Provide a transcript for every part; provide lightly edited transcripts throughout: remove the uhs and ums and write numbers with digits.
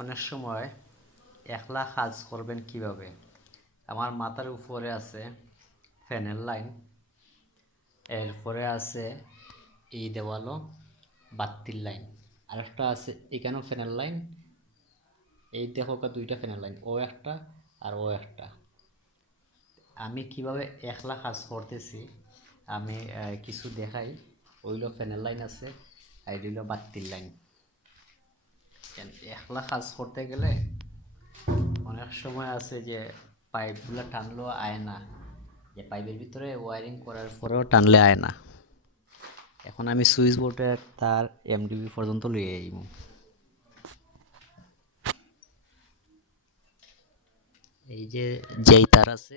অনেক সময় একলা কাজ করবেন কিভাবে? আমার মাথার উপরে আছে ফ্যানের লাইন, এরপরে আছে এই দেওয়ালও বাত্তির লাইন, আরেকটা আছে এখানেও ফ্যানের লাইন। এই দেখো দুইটা ফ্যানের লাইন, ও একটা আর ও একটা। আমি কিভাবে একলা কাজ করতেছি আমি কিছু দেখাই। ওইলো ফ্যানের লাইন আছে, আর এইগুলো বাত্তির লাইন। একলা কাজ করতে গেলে অনেক সময় আছে যে পাইপগুলো টানলেও আয় না, যে পাইপের ভিতরে ওয়ারিং করার পরেও টানলে আয় না। এখন আমি সুইচ বোর্ডের তার এমডিবি পর্যন্ত লিয়ে আইব। এই যে যেই তার আছে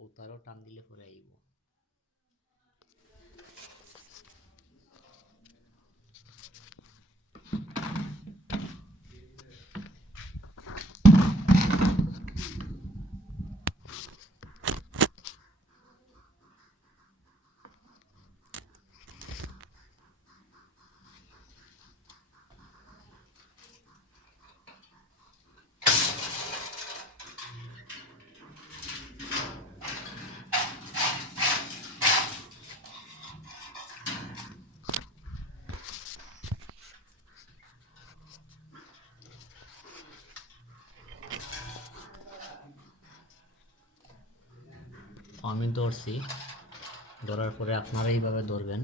ও তারও টান দিলে পরে আইব। আমি ধরছি, ধরার পরে আপনারা এইভাবে ধরবেন।